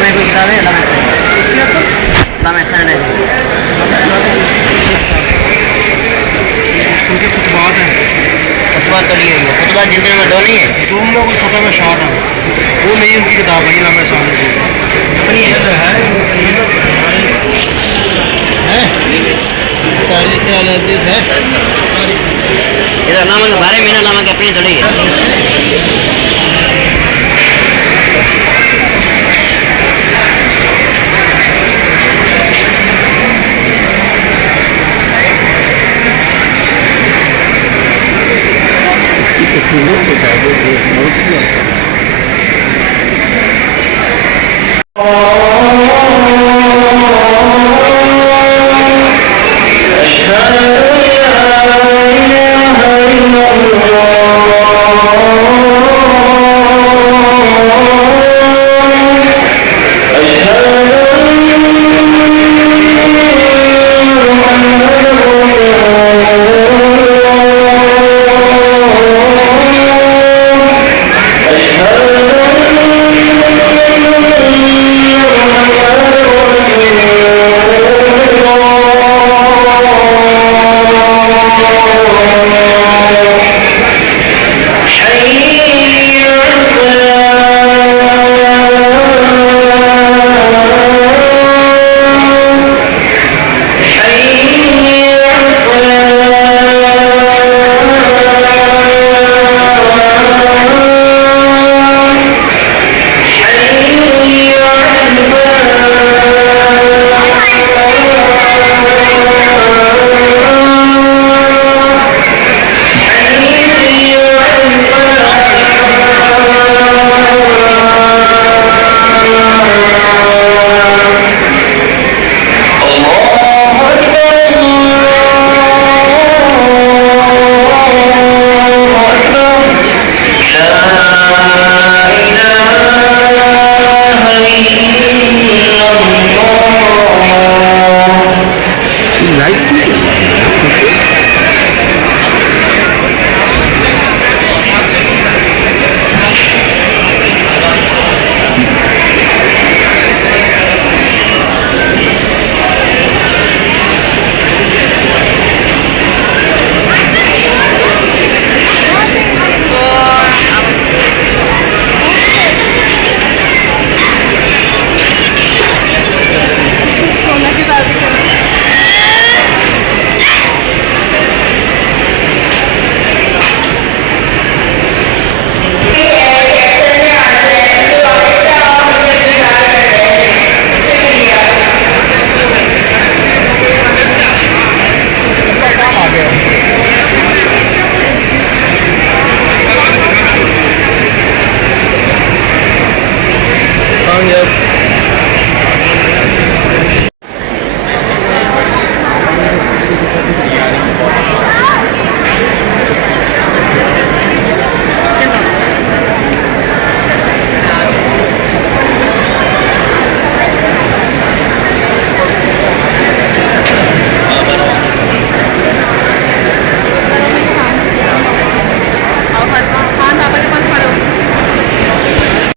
में कोई किताब है? इसके ऊपर लामा स्टैंड है। उनके खुतबात हैं। खुतबा तो ली हुई है, खुतबा जिंदगी में दो नहीं है। तुम लोग खत्म है शार्ट है, वो नहीं उनकी किताब है लामा सामने अपनी है तारीख अलहदीस है। इधर लामा के बारे में ना, लामा की अपनी थोड़ी है। Yep.